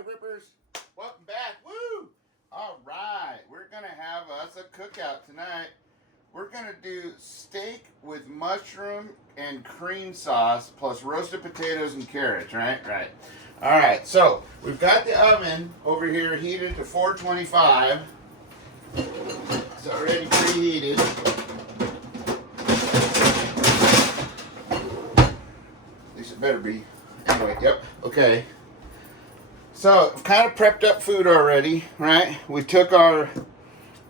right, Rippers, welcome back. Woo! All right, we're gonna have us a cookout tonight. We're gonna do steak with mushroom and cream sauce plus roasted potatoes and carrots. Right. All right. So we've got the oven over here heated to 425. It's already preheated. At least it better be. Anyway, yep. Okay. So, I've kind of prepped up food already, right? We took our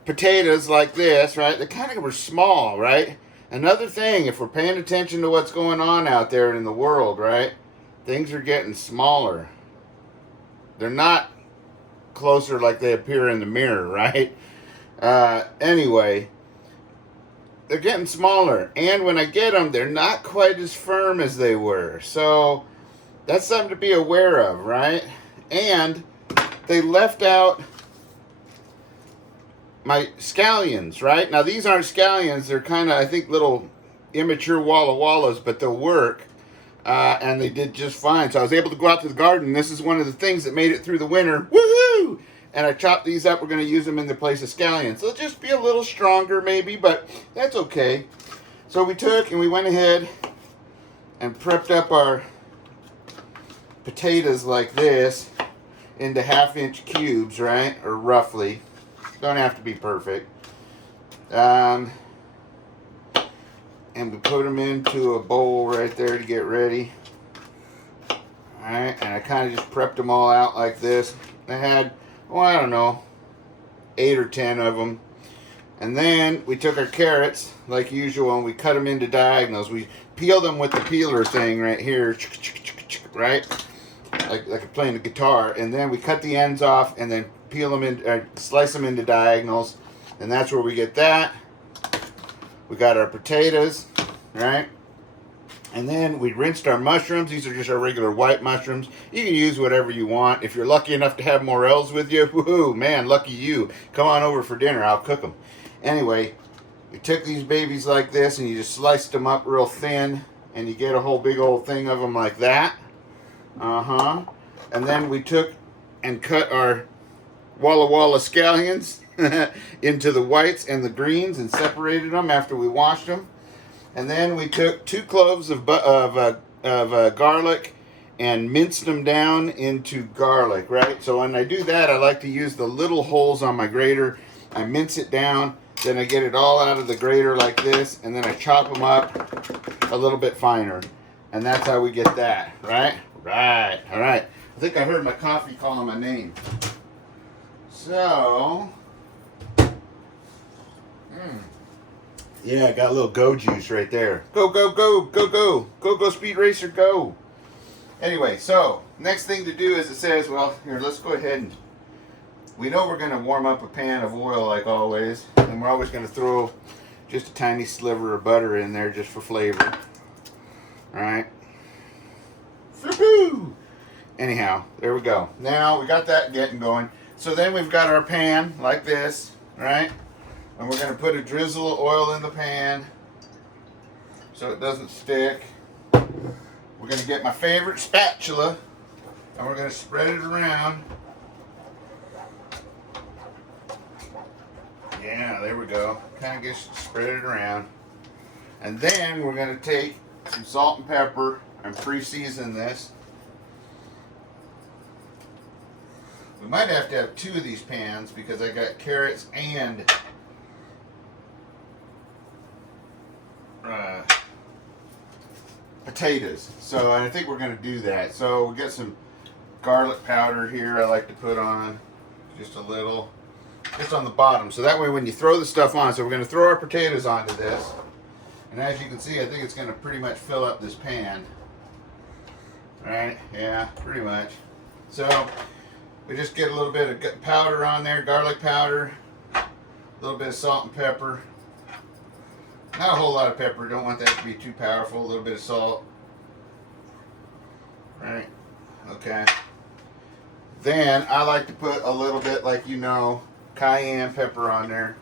potatoes like this, right? They kind of were small, right? Another thing, if we're paying attention to what's going on out there in the world, right? Things are getting smaller. They're not closer like they appear in the mirror, right? Anyway, they're getting smaller. And when I get them, they're not quite as firm as they were. So, that's something to be aware of, right? And they left out my scallions, right? Now, these aren't scallions. They're kind of, I think, little immature Walla Wallas, but they'll work. And they did just fine. So I was able to go out to the garden. This is one of the things that made it through the winter. Woohoo! And I chopped these up. We're going to use them in the place of scallions. They'll just be a little stronger maybe, but that's okay. So we took and we went ahead and prepped up our potatoes like this into 1/2-inch cubes, right? Or roughly. Don't have to be perfect. And we put them into a bowl right there to get ready. Alright, and I kind of just prepped them all out like this. I had, well, I don't know, 8 or 10 of them. And then we took our carrots, like usual, and we cut them into diagonals. We peeled them with the peeler thing right here, right? Like playing the guitar, and then we cut the ends off and then peel them in, slice them into diagonals, and that's where we get that. We got our potatoes, right? And then we rinsed our mushrooms. These are just our regular white mushrooms. You can use whatever you want. If you're lucky enough to have morels with you, woohoo, man, lucky you. Come on over for dinner. I'll cook them. Anyway, we took these babies like this, and you just sliced them up real thin, and you get a whole big old thing of them like that. And then we took and cut our Walla Walla scallions into the whites and the greens and separated them after we washed them. And then we took 2 cloves of garlic and minced them down into garlic, right? So when I do that, I like to use the little holes on my grater. I mince it down, then I get it all out of the grater like this, and then I chop them up a little bit finer. And that's how we get that, right? Right, all right. I think I heard my coffee calling my name. So, yeah, I got a little go juice right there. Go, go, go, go, go. Go, go, Speed Racer, go. Anyway, so, next thing to do is it says, well, here, let's go ahead and, we know we're going to warm up a pan of oil like always, and we're always going to throw just a tiny sliver of butter in there just for flavor. All right. Anyhow, there we go. Now we got that getting going. So then we've got our pan like this, right? And we're going to put a drizzle of oil in the pan so it doesn't stick. We're going to get my favorite spatula and we're going to spread it around. Yeah, there we go. Kind of just spread it around. And then we're going to take some salt and pepper and pre-season this. We might have to have 2 of these pans because I got carrots and potatoes. So I think we're going to do that. So we'll get some garlic powder here I like to put on just a little, just on the bottom. So that way when you throw the stuff on, so we're going to throw our potatoes onto this. And as you can see, I think it's going to pretty much fill up this pan. Right? Yeah, pretty much. So we just get a little bit of powder on there, garlic powder, a little bit of salt and pepper. Not a whole lot of pepper, don't want that to be too powerful. A little bit of salt. Right? Okay. Then I like to put a little bit, like you know, cayenne pepper on there.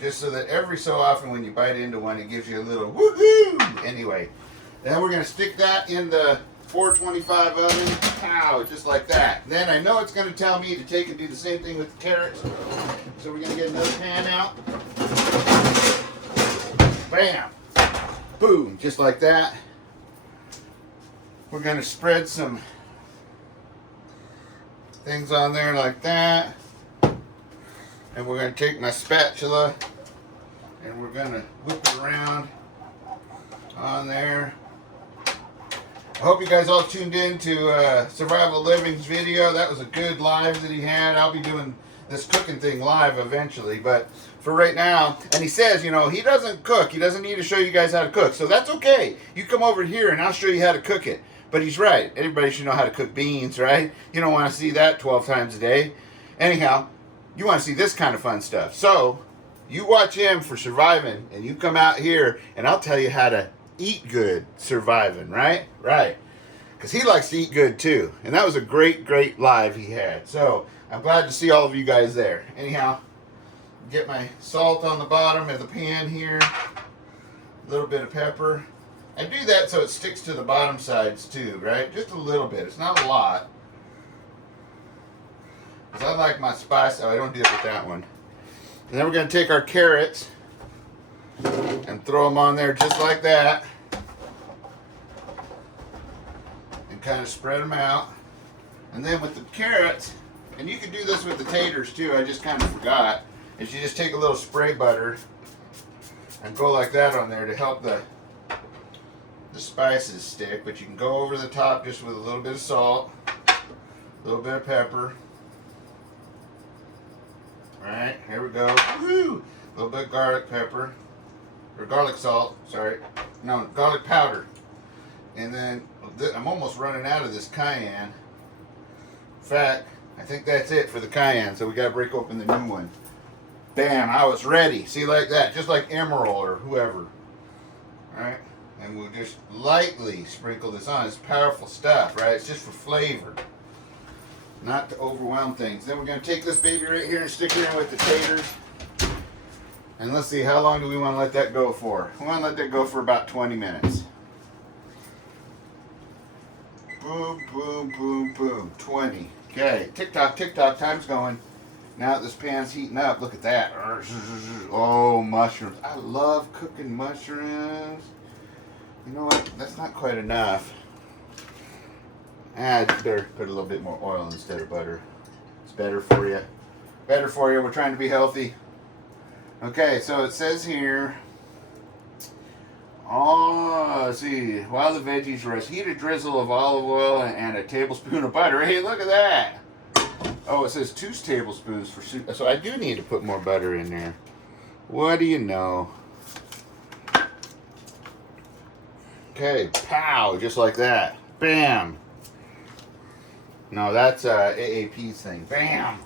Just so that every so often when you bite into one, it gives you a little woohoo! Anyway, Then we're going to stick that in the 425 oven. Pow, just like that. Then I know it's going to tell me to take and do the same thing with the carrots. So we're going to get another pan out. Bam. Boom, just like that. We're going to spread some things on there like that. And we're going to take my spatula and we're going to whip it around on there. I hope you guys all tuned in to Survival Living's video. That was a good live that he had. I'll be doing this cooking thing live eventually, but for right now, and he says, you know, he doesn't cook. He doesn't need to show you guys how to cook, so that's okay. You come over here and I'll show you how to cook it. But he's right. Everybody should know how to cook beans, right? You don't want to see that 12 times a day. Anyhow, you want to see this kind of fun stuff. So, you watch him for surviving, and you come out here, and I'll tell you how to eat good surviving, right? Right. Because he likes to eat good too. And that was a great, great live he had. So, I'm glad to see all of you guys there. Anyhow, get my salt on the bottom of the pan here. A little bit of pepper. I do that so it sticks to the bottom sides too, right? Just a little bit. It's not a lot. Because I like my spice. Oh, I don't do it with that one. And then we're going to take our carrots and throw them on there just like that. And kind of spread them out. And then with the carrots, and you can do this with the taters too, I just kind of forgot, is you just take a little spray butter and go like that on there to help the spices stick. But you can go over the top just with a little bit of salt, a little bit of pepper. Alright, here we go. Woo! A little bit of garlic pepper. Or garlic salt, sorry. No, garlic powder. And then, I'm almost running out of this cayenne. In fact, I think that's it for the cayenne, so we gotta break open the new one. Bam, I was ready. See, like that, just like Emerald or whoever. Alright, and we'll just lightly sprinkle this on. It's powerful stuff, right? It's just for flavor. Not to overwhelm things. Then we're going to take this baby right here and stick it in with the taters. And let's see, how long do we want to let that go for? We want to let that go for about 20 minutes. Boom, boom, boom, boom. 20. Okay, tick-tock, tick-tock, time's going. Now that this pan's heating up, look at that. Oh, mushrooms. I love cooking mushrooms. You know what? That's not quite enough. I better put a little bit more oil instead of butter. It's better for you. Better for you. We're trying to be healthy. Okay, so it says here, oh, let's see, while the veggies roast, heat a drizzle of olive oil and a tablespoon of butter. Hey, look at that. Oh, it says 2 tablespoons for soup. So I do need to put more butter in there. What do you know? Okay, pow, just like that. Bam. No, that's AAP's thing. Bam!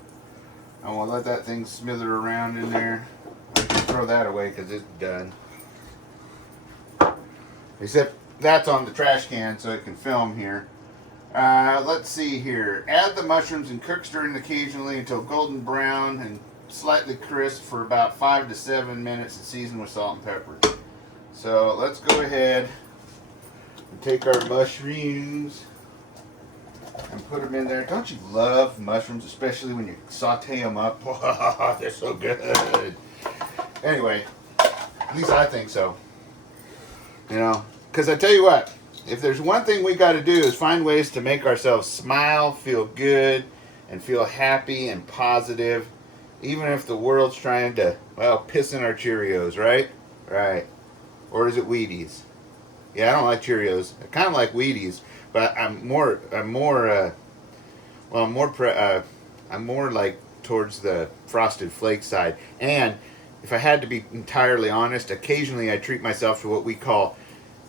I will let that thing smother around in there. I can throw that away because it's done. Except that's on the trash can so it can film here. Let's see here. Add the mushrooms and cook stirring occasionally until golden brown and slightly crisp for about 5 to 7 minutes and season with salt and pepper. So let's go ahead and take our mushrooms and put them in there. Don't you love mushrooms, especially when you saute them up? Oh, they're so good. Anyway, at least I think so. You know, because I tell you what, if there's one thing we got to do is find ways to make ourselves smile, feel good, and feel happy and positive, even if the world's trying to, well, piss in our Cheerios, right? Right. Or is it Wheaties? Yeah, I don't like Cheerios. I kind of like Wheaties. But I'm more like towards the Frosted Flakes side. And if I had to be entirely honest, occasionally I treat myself to what we call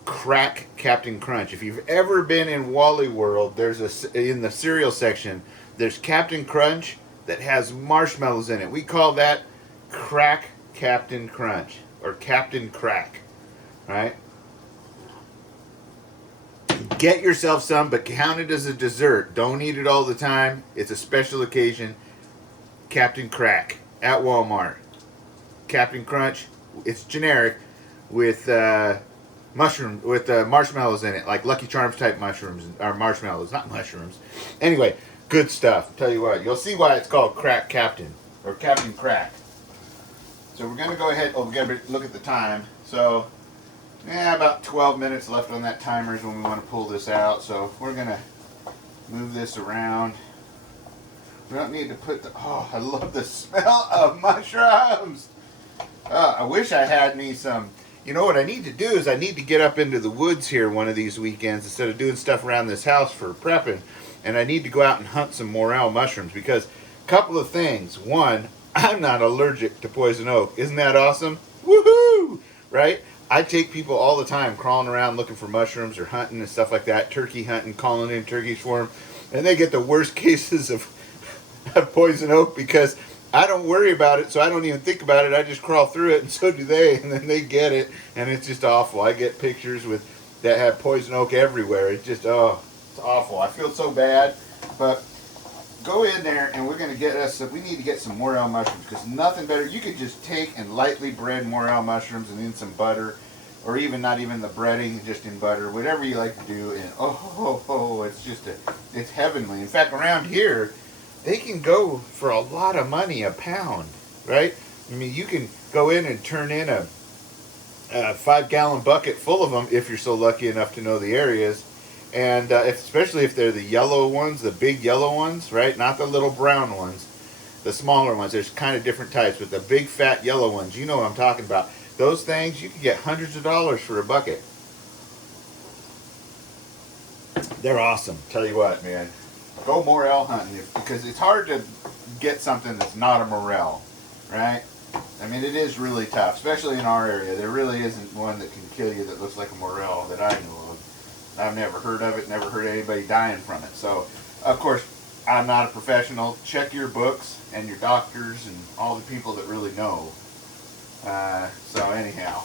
crack Captain Crunch. If you've ever been in Wally World, in the cereal section, there's Captain Crunch that has marshmallows in it. We call that crack Captain Crunch or Captain Crack, right? Get yourself some, but count it as a dessert. Don't eat it all the time. It's a special occasion. Captain Crack at Walmart. Captain Crunch, it's generic with mushroom with marshmallows in it, like Lucky Charms type mushrooms or marshmallows, not mushrooms. Anyway, good stuff. Tell you what, you'll see why it's called Crack Captain or Captain Crack. So we're gonna go ahead. Oh, we gotta look at the time. So, yeah, about 12 minutes left on that timer is when we want to pull this out. So we're gonna move this around. We don't need to put the. Oh, I love the smell of mushrooms. I wish I had me some. You know what I need to do is I need to get up into the woods here one of these weekends instead of doing stuff around this house for prepping. And I need to go out and hunt some morel mushrooms because a couple of things. One, I'm not allergic to poison oak. Isn't that awesome? Woohoo! Right? I take people all the time crawling around looking for mushrooms or hunting and stuff like that, turkey hunting, calling in turkeys for them, and they get the worst cases of poison oak because I don't worry about it, so I don't even think about it. I just crawl through it, and so do they, and then they get it, and it's just awful. I get pictures that have poison oak everywhere. It's just, oh, it's awful. I feel so bad, but go in there, and we're going to get us, we need to get some morel mushrooms, because nothing better. You could just take and lightly bread morel mushrooms and in some butter, or even not even the breading, just in butter, whatever you like to do, and it's just, it's heavenly. In fact, around here, they can go for a lot of money a pound, right? I mean, you can go in and turn in a 5-gallon bucket full of them if you're so lucky enough to know the areas. And especially if they're the yellow ones, the big yellow ones, right? Not the little brown ones, the smaller ones. There's kind of different types, but the big fat yellow ones, you know what I'm talking about. Those things, you can get hundreds of dollars for a bucket. They're awesome. Tell you what, man. Go morel hunting because it's hard to get something that's not a morel, right? I mean, it is really tough, especially in our area. There really isn't one that can kill you that looks like a morel that I know of. I've never heard of it, never heard anybody dying from it. So, of course, I'm not a professional. Check your books and your doctors and all the people that really know. So anyhow,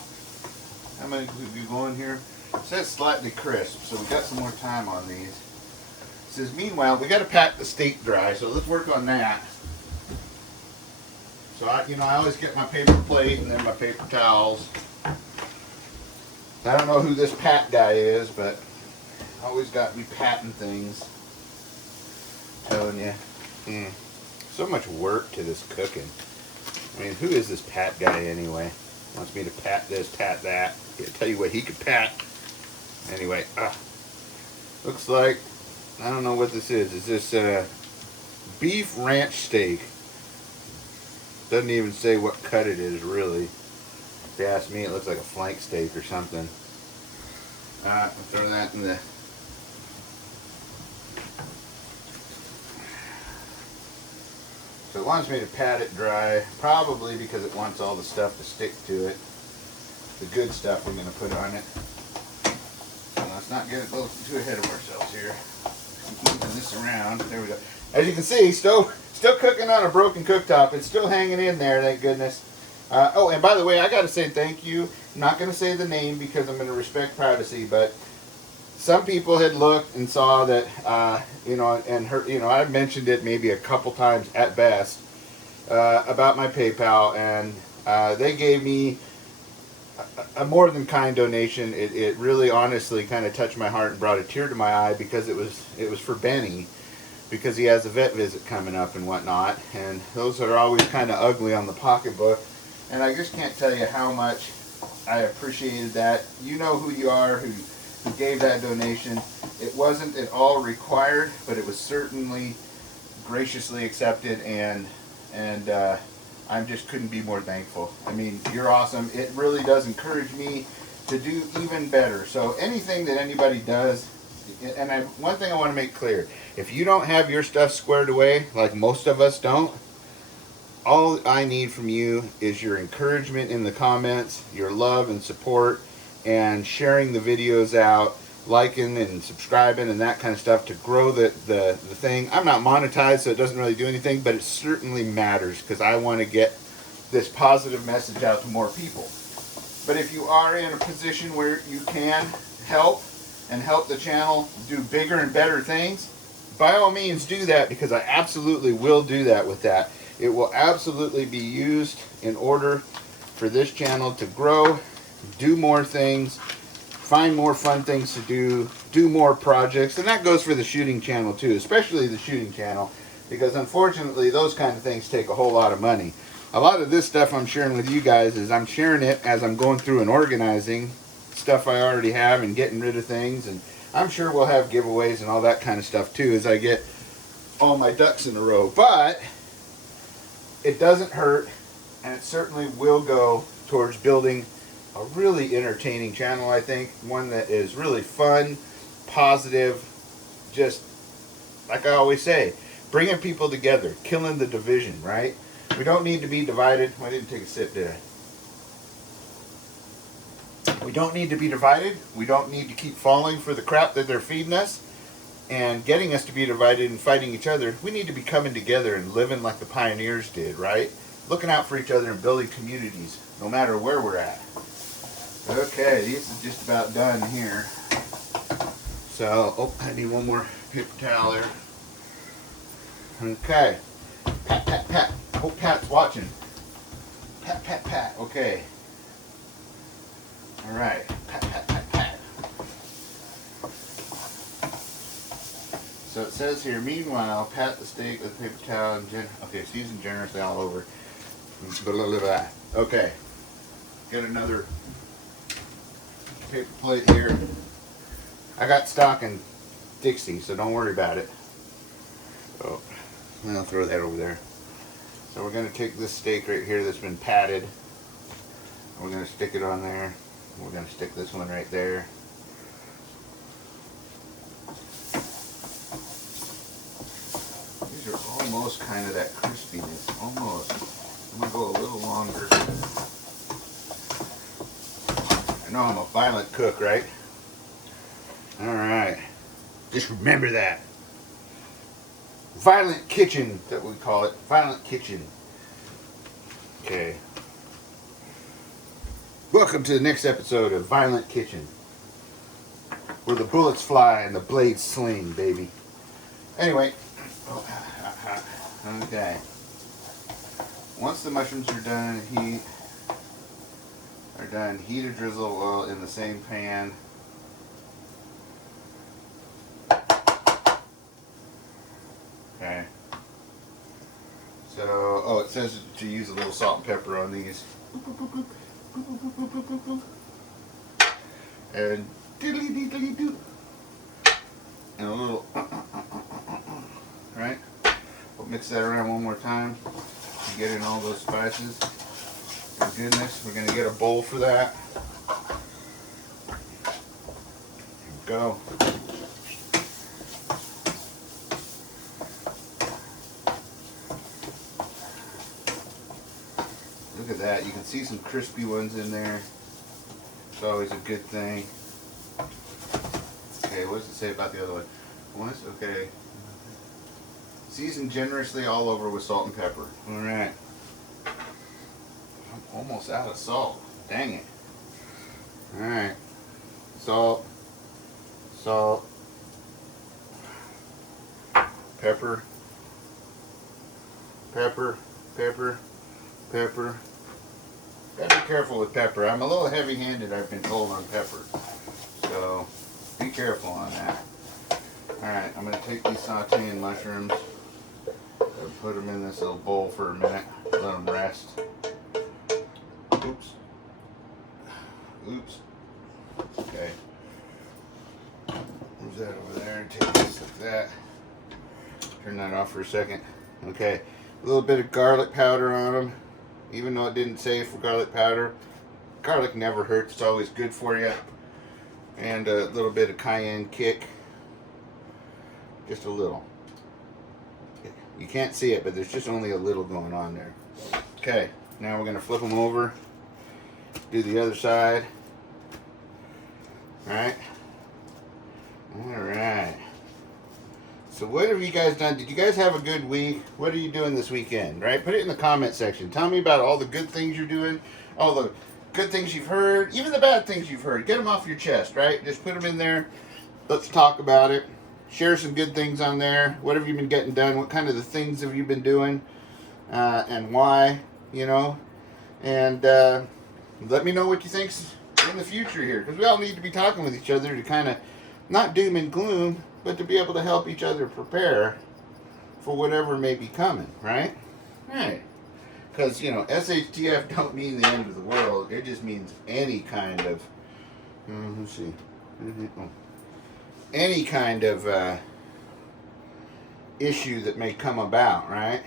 how many could be going here? It says slightly crisp, so we got some more time on these. It says, meanwhile, we got to pack the steak dry, so let's work on that. So I always get my paper plate and then my paper towels. I don't know who this pat guy is, but always got me patting things. Telling you, so much work to this cooking. I mean, who is this pat guy anyway? Wants me to pat this, pat that. I'll tell you what, he could pat. Anyway, looks like, I don't know what this is. Is this beef ranch steak? Doesn't even say what cut it is, really. If you ask me, it looks like a flank steak or something. We'll throw that in the... So it wants me to pat it dry, probably because it wants all the stuff to stick to it. The good stuff we're going to put on it. So let's not get too ahead of ourselves here. Keep moving this around. There we go. As you can see, still cooking on a broken cooktop. It's still hanging in there, thank goodness. Oh, and by the way, I got to say thank you. I'm not going to say the name because I'm going to respect privacy, but some people had looked and saw that, I mentioned it maybe a couple times at best about my PayPal, and they gave me a more than kind donation. It really, honestly, kind of touched my heart and brought a tear to my eye because it was for Benny, because he has a vet visit coming up and whatnot, and those are always kind of ugly on the pocketbook, and I just can't tell you how much I appreciated that. You know who you are, who gave that donation. It wasn't at all required, but it was certainly graciously accepted, and I just couldn't be more thankful. I mean, you're awesome. It really does encourage me to do even better. So anything that anybody does, and one thing I want to make clear, if you don't have your stuff squared away, like most of us don't, all I need from you is your encouragement in the comments, your love and support, and sharing the videos out, liking and subscribing and that kind of stuff to grow the thing. I'm not monetized, so it doesn't really do anything, but it certainly matters because I want to get this positive message out to more people. But if you are in a position where you can help and help the channel do bigger and better things, by all means do that, because I absolutely will do that with that. It will absolutely be used in order for this channel to grow, do more things, find more fun things to do more projects. And that goes for the shooting channel too, especially the shooting channel, because unfortunately those kind of things take a whole lot of money. A lot of this stuff I'm sharing with you guys is I'm sharing it as I'm going through and organizing stuff I already have and getting rid of things. And I'm sure we'll have giveaways and all that kind of stuff too as I get all my ducks in a row. But it doesn't hurt, and it certainly will go towards building a really entertaining channel, I think. One that is really fun, positive, just like I always say, bringing people together, killing the division, right? We don't need to be divided. I didn't take a sip, did I? We don't need to be divided. We don't need to keep falling for the crap that they're feeding us and getting us to be divided and fighting each other. We need to be coming together and living like the pioneers did, right? Looking out for each other and building communities, no matter where we're at. Okay, this is just about done here. So, oh, I need one more paper towel there. Okay. Pat, pat, pat. I hope Pat's watching. Pat, pat, pat. Okay. All right. Pat, pat, pat, pat. So it says here, meanwhile, pat the steak with a paper towel and okay, season generously all over. Blah, blah, blah, blah. Okay. Get another paper plate here. I got stock in Dixie, so don't worry about it. Oh, I'll throw that over there. So we're going to take this steak right here that's been patted. We're going to stick it on there. We're going to stick this one right there. These are almost kind of that crispiness. Almost. I'm going to go a little longer. I know I'm a violent cook, right? Alright. Just remember that. Violent kitchen, that we call it. Violent kitchen. Okay. Welcome to the next episode of Violent Kitchen, where the bullets fly and the blades sling, baby. Anyway. Okay. Once the mushrooms are done, heat or drizzle oil in the same pan. Okay. So, oh, it says to use a little salt and pepper on these. And diddly diddly doo. And a little, right? We'll mix that around one more time to get in all those spices. For goodness, we're going to get a bowl for that. Here we go. Look at that. You can see some crispy ones in there. It's always a good thing. Okay, what does it say about the other one? Once, okay. Season generously all over with salt and pepper. Alright. I'm almost out of salt. Dang it. Alright. Salt. Salt. Pepper. Pepper. Pepper. Pepper. Gotta be careful with pepper. I'm a little heavy-handed, I've been told, on pepper. So, be careful on that. Alright, I'm going to take these sauteing mushrooms and put them in this little bowl for a minute. Let them rest. Oops. Oops. Okay. Move that over there and take this like that. Turn that off for a second. Okay. A little bit of garlic powder on them. Even though it didn't say for garlic powder. Garlic never hurts. It's always good for you. And a little bit of cayenne kick. Just a little. You can't see it, but there's just only a little going on there. Okay, now we're going to flip them over. Do the other side. Alright. Alright. So what have you guys done? Did you guys have a good week? What are you doing this weekend? Right? Put it in the comment section. Tell me about all the good things you're doing. All the good things you've heard. Even the bad things you've heard. Get them off your chest, right? Just put them in there. Let's talk about it. Share some good things on there. What have you been getting done? What kind of the things have you been doing? And why, you know? And let me know what you think's in the future here, because we all need to be talking with each other to kind of not doom and gloom, but to be able to help each other prepare for whatever may be coming, right? Right. Because, you know, SHTF don't mean the end of the world. It just means any kind of, let's see, any kind of issue that may come about, right?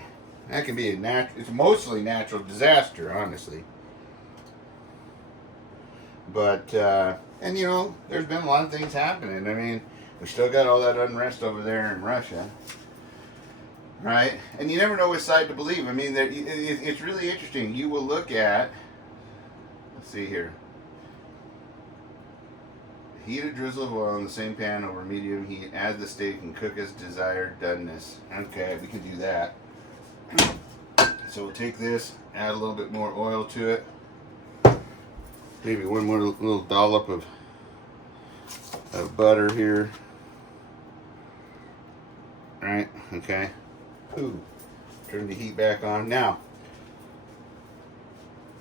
That can be it's mostly natural disaster, honestly. But, and you know, there's been a lot of things happening. I mean, we still got all that unrest over there in Russia. Right? And you never know which side to believe. I mean, it's really interesting. You will look at, let's see here. Heat a drizzle of oil in the same pan over medium heat. Add the steak and cook as desired doneness. Okay, we can do that. So we'll take this, add a little bit more oil to it. Maybe one more little dollop of butter here. Right? Okay. Ooh, turn the heat back on. Now,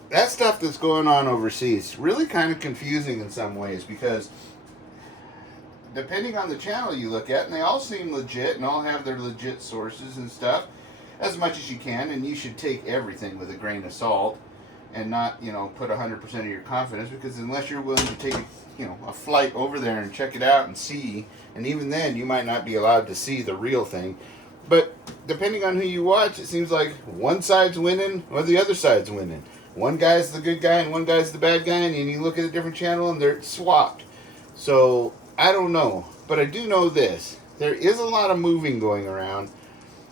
that stuff that's going on overseas, really kind of confusing in some ways, because depending on the channel you look at, and they all seem legit and all have their legit sources and stuff, as much as you can, and you should take everything with a grain of salt and not, you know, put 100% of your confidence, because unless you're willing to take, you know, a flight over there and check it out and see, and even then you might not be allowed to see the real thing. But depending on who you watch, it seems like one side's winning or the other side's winning. One guy's the good guy and one guy's the bad guy, and you look at a different channel and they're swapped. So, I don't know. But I do know this. There is a lot of moving going around.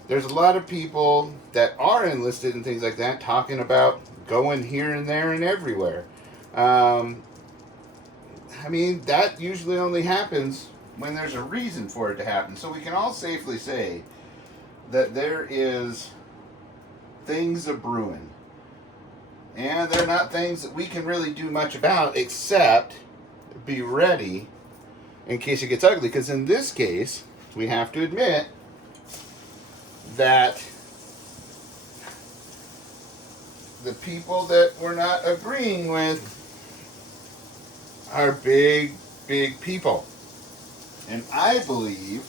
There's a lot of people that are enlisted and things like that talking about going here and there and everywhere. I mean, that usually only happens when there's a reason for it to happen. So we can all safely say that there is things a brewing. And they're not things that we can really do much about except be ready in case it gets ugly. Because in this case, we have to admit that the people that we're not agreeing with are big, big people. And I believe,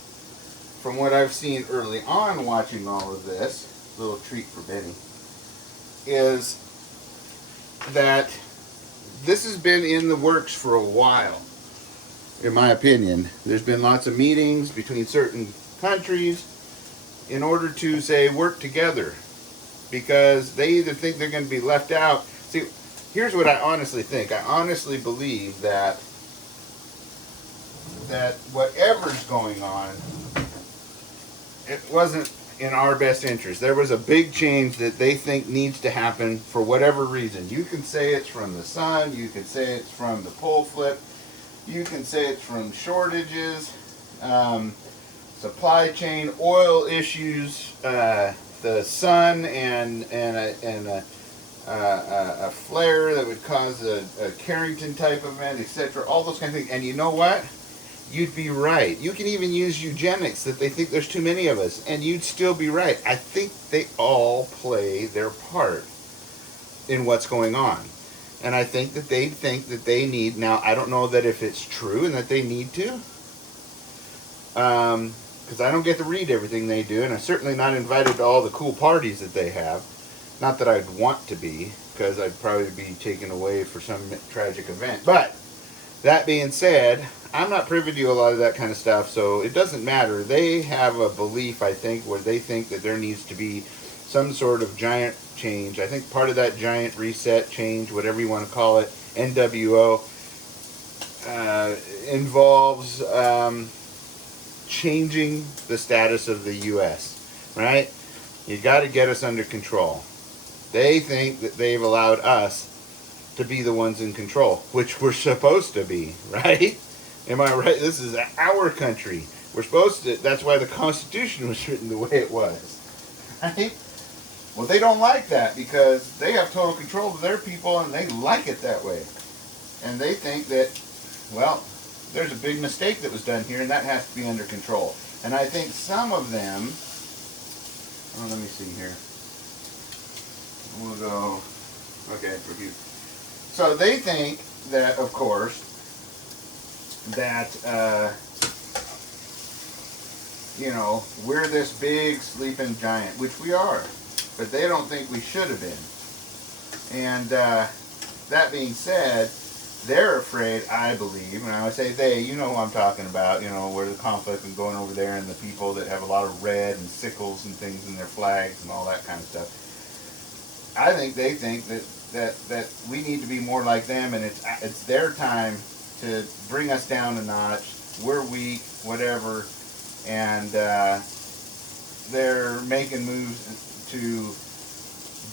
from what I've seen early on watching all of this, little treat for Benny, is that this has been in the works for a while, in my opinion. There's been lots of meetings between certain countries in order to, say, work together, because they either think they're going to be left out. See, here's what I honestly think. I honestly believe that whatever's going on, it wasn't in our best interest. There was a big change that they think needs to happen for whatever reason. You can say it's from the sun, you can say it's from the pole flip, you can say it's from shortages, supply chain, oil issues, the sun, and a flare that would cause a Carrington type event, etc. All those kind of things. And you know what? You'd be right. You can even use eugenics, that they think there's too many of us, and you'd still be right. I think they all play their part in what's going on. And I think that they think that they need, now I don't know that if it's true and that they need to, because I don't get to read everything they do, and I'm certainly not invited to all the cool parties that they have. Not that I'd want to be, because I'd probably be taken away for some tragic event. But that being said, I'm not privy to a lot of that kind of stuff, so it doesn't matter. They have a belief, I think, where they think that there needs to be some sort of giant change. I think part of that giant reset change, whatever you want to call it, NWO, involves changing the status of the U.S., right? You got to get us under control. They think that they've allowed us to be the ones in control, which we're supposed to be, right? Am I right? This is our country. We're supposed to, that's why the Constitution was written the way it was, right? Well, they don't like that because they have total control of their people and they like it that way. And they think that, well, there's a big mistake that was done here and that has to be under control. And I think some of them, let me see here. We'll go, okay, review. So they think that, of course, that, you know, we're this big sleeping giant, which we are, but they don't think we should have been. And that being said, they're afraid, I believe, and I would say they, you know who I'm talking about, you know, where the conflict and going over there and the people that have a lot of red and sickles and things in their flags and all that kind of stuff. I think they think that we need to be more like them, and it's their time to bring us down a notch. We're weak, whatever, and they're making moves to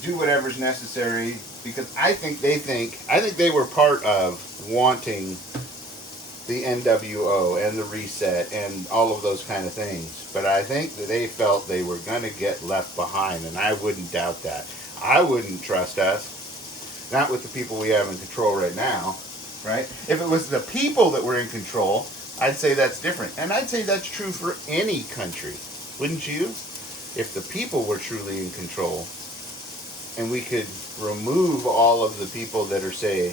do whatever's necessary, because I think they were part of wanting the NWO and the reset and all of those kind of things. But I think that they felt they were going to get left behind, and I wouldn't doubt that. I wouldn't trust us, not with the people we have in control right now, right? If it was the people that were in control, I'd say that's different. And I'd say that's true for any country, wouldn't you? If the people were truly in control, and we could remove all of the people that are, say,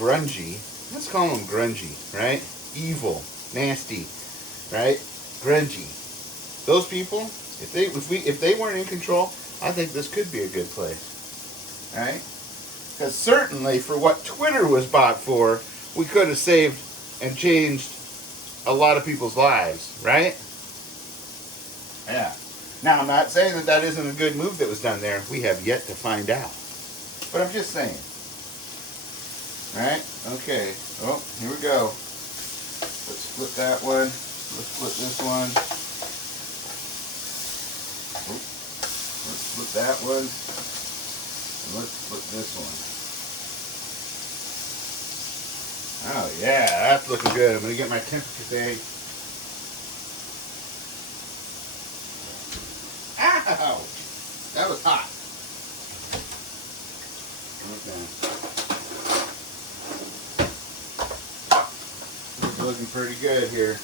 grungy. Let's call them grungy, right? Evil, nasty, right? Grungy. Those people, if they weren't in control, I think this could be a good place, right? Because certainly for what Twitter was bought for, we could have saved and changed a lot of people's lives, right? Yeah. Now, I'm not saying that that isn't a good move that was done there. We have yet to find out. But I'm just saying. Alright? Okay. Oh, here we go. Let's split that one. Let's split this one. Oh, let's split that one. And let's split this one. Oh, yeah. That's looking good. I'm going to get my temperature thing. Ow! That was hot. Okay. It's looking pretty good here.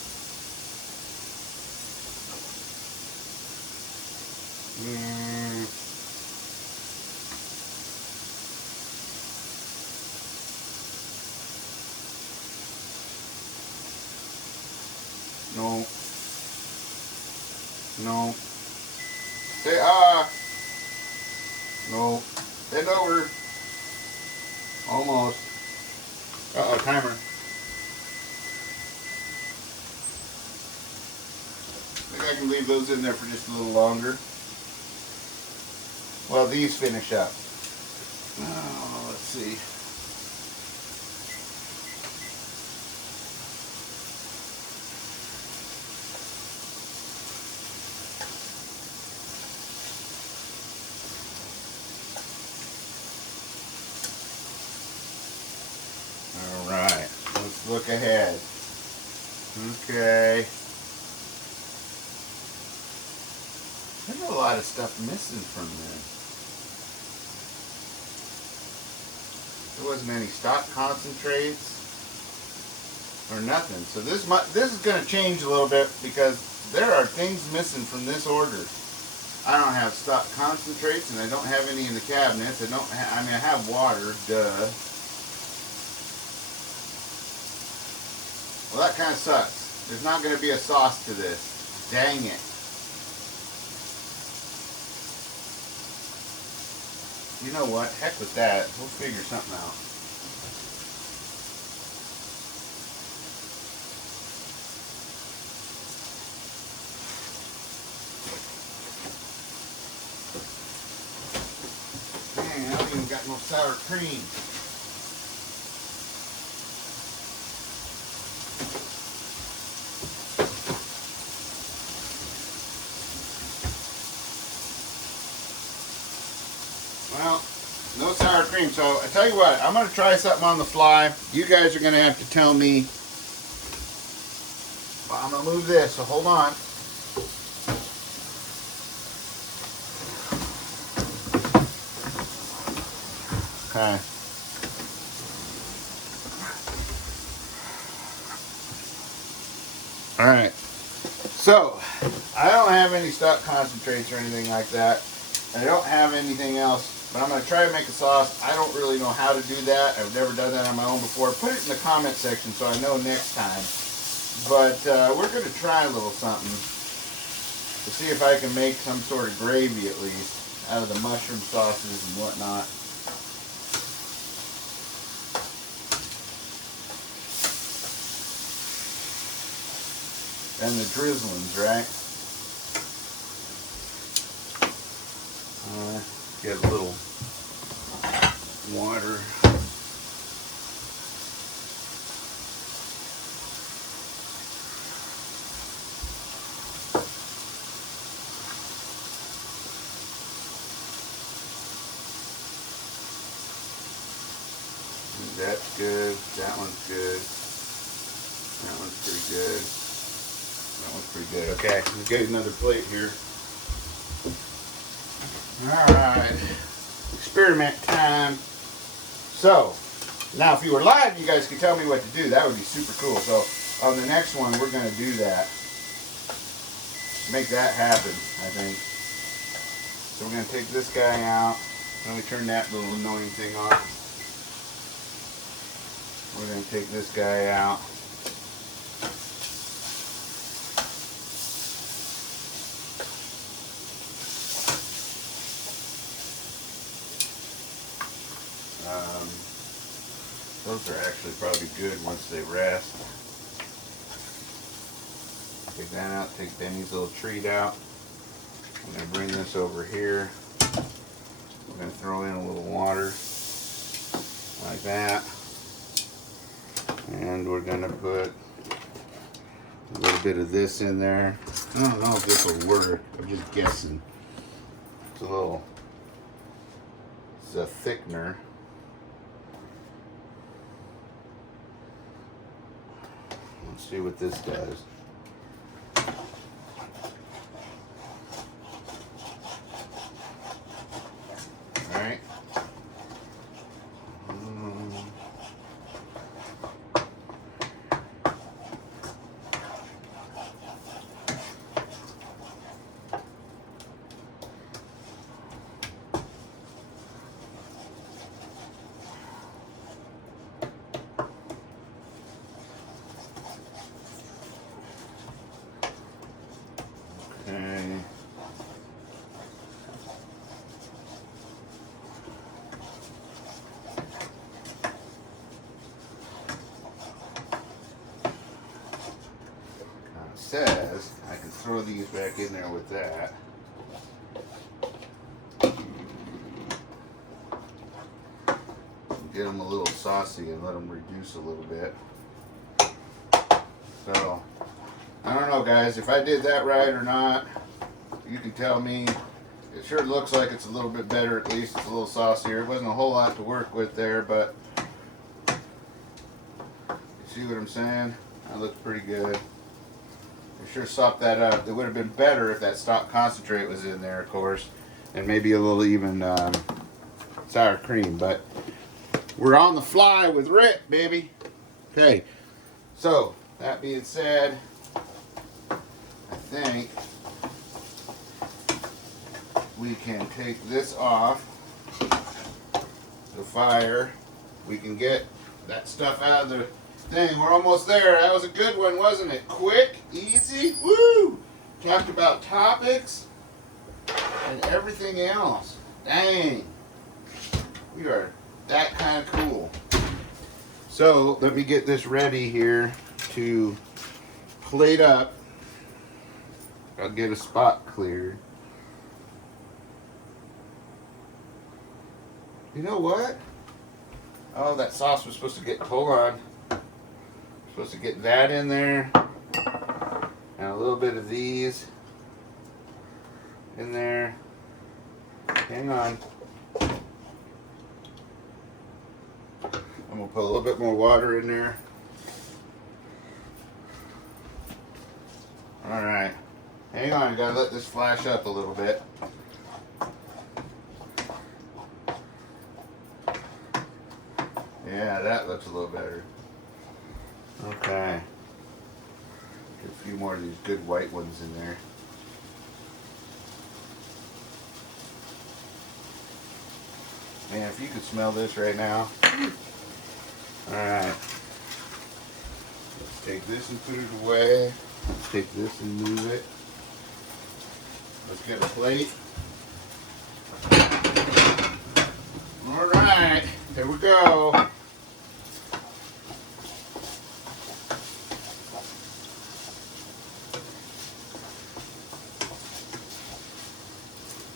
No. No. Say no. Bend over. Almost. Uh-oh, timer. I think I can leave those in there for just a little longer. Well, these finish up. Oh, let's see. Alright, let's look ahead. Okay. There's a lot of stuff missing from this. There wasn't any stock concentrates or nothing. So this is going to change a little bit, because there are things missing from this order. I don't have stock concentrates, and I don't have any in the cabinets. I have water, duh. Well, that kind of sucks. There's not going to be a sauce to this. Dang it. You know what? Heck with that. We'll figure something out. Dang, I haven't even got no sour cream. Well, no sour cream. So I tell you what, I'm going to try something on the fly. You guys are going to have to tell me. Well, I'm going to move this, so hold on. Okay. All right. So I don't have any stock concentrates or anything like that. I don't have anything else But I'm going to try to make a sauce. I don't really know how to do that. I've never done that on my own before. Put it in the comment section so I know next time. But we're going to try a little something to see if I can make some sort of gravy at least out of the mushroom sauces and whatnot. And the drizzlings, right? Get a little water. That's good. That one's good. That one's pretty good. That one's pretty good. Okay, let's get another plate here. Alright. Experiment time. So, now if you were live, you guys could tell me what to do. That would be super cool. So, on the next one, we're going to do that. Make that happen, I think. So, we're going to take this guy out. Let me turn that little annoying thing off. We're going to take this guy out. Those are actually probably good once they rest. Take that out, take Benny's little treat out. I'm going to bring this over here. We're going to throw in a little water like that. And we're going to put a little bit of this in there. I don't know if this will work. I'm just guessing. It's a thickener. Let's see what this does. All right. Okay. It says I can throw these back in there with that. Get them a little saucy and let them reduce a little bit. So, I don't know, guys, if I did that right or not. You can tell me. It sure looks like it's a little bit better, at least it's a little saucier. It wasn't a whole lot to work with there, but you see what I'm saying? That looks pretty good. I sure sopped that up. It would have been better if that stock concentrate was in there, of course, and maybe a little even sour cream, but we're on the fly with RIP, baby. Okay, so that being said, I think we can take this off the fire. We can get that stuff out of the thing. We're almost there. That was a good one, wasn't it? Quick, easy, woo! Talked about topics and everything else. Dang. We are that kind of cool. So, let me get this ready here to plate up. I'll get a spot cleared. You know what? Oh, that sauce was supposed to get, hold on. Supposed to get that in there. And a little bit of these in there. Hang on. I'm going to put a little bit more water in there. Alright. Hang on, I gotta let this flash up a little bit. Yeah, that looks a little better. Okay. Get a few more of these good white ones in there. Man, if you could smell this right now. Alright. Let's take this and put it away. Let's take this and move it. Let's get a plate. Alright, there we go.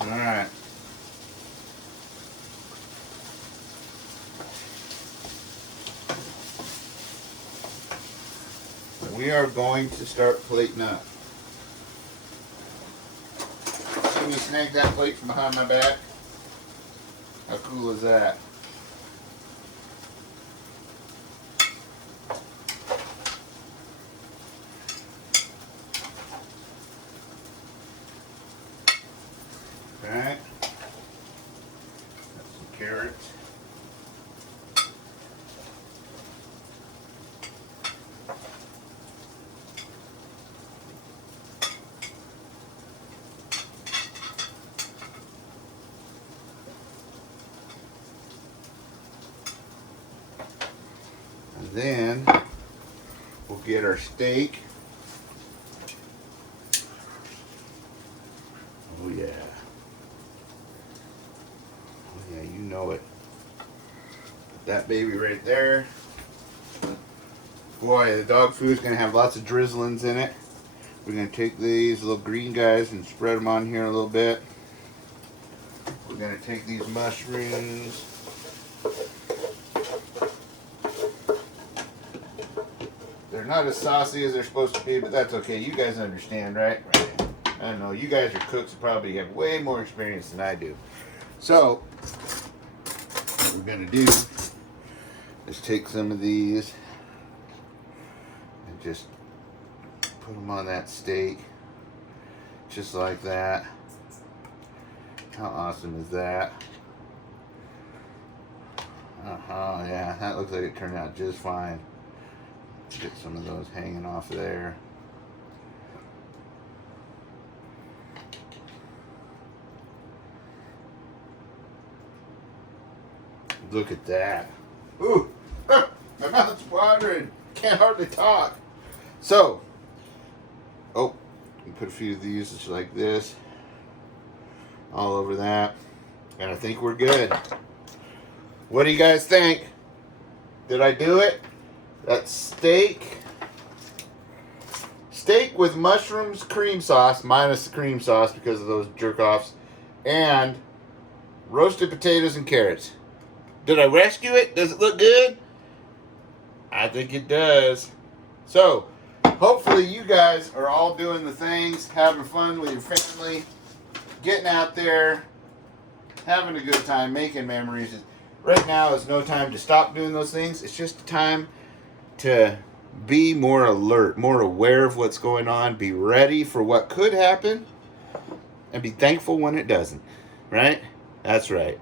Alright. We are going to start plating up. See me snag that plate from behind my back? How cool is that? Alright. Got some carrots. And then we'll get our steak. Oh yeah. Oh yeah, you know it. Put that baby right there. Boy, the dog food is going to have lots of drizzlings in it. We're going to take these little green guys and spread them on here a little bit. We're going to take these mushrooms. They're not as saucy as they're supposed to be, but that's okay. You guys understand, right? Right. I don't know. You guys are cooks and probably have way more experience than I do. So, what we're going to do is take some of these and just put them on that steak. Just like that. How awesome is that? Yeah, that looks like it turned out just fine. Get some of those hanging off there. Look at that. Ooh, my mouth's watering. Can't hardly talk. So, put a few of these just like this. All over that. And I think we're good. What do you guys think? Did I do it? That's steak with mushrooms, cream sauce, minus the cream sauce because of those jerk-offs, and roasted potatoes and carrots. Did I rescue it? Does it look good? I think it does. So, hopefully you guys are all doing the things, having fun with your family, getting out there, having a good time, making memories. Right now is no time to stop doing those things. It's just a time to be more alert, more aware of what's going on, be ready for what could happen, and be thankful when it doesn't. Right? That's right.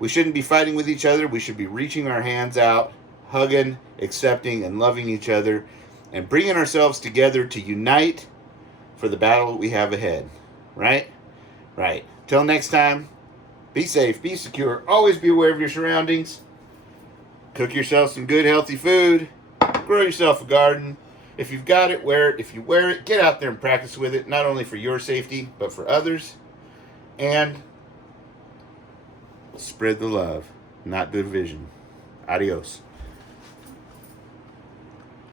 We shouldn't be fighting with each other. We should be reaching our hands out, hugging, accepting, and loving each other, and bringing ourselves together to unite for the battle we have ahead. Right? Right. Till next time, be safe, be secure, always be aware of your surroundings. Cook yourself some good, healthy food. Grow yourself a garden. If you've got it, wear it. If you wear it, get out there and practice with it, not only for your safety, but for others. And spread the love, not the division. Adios.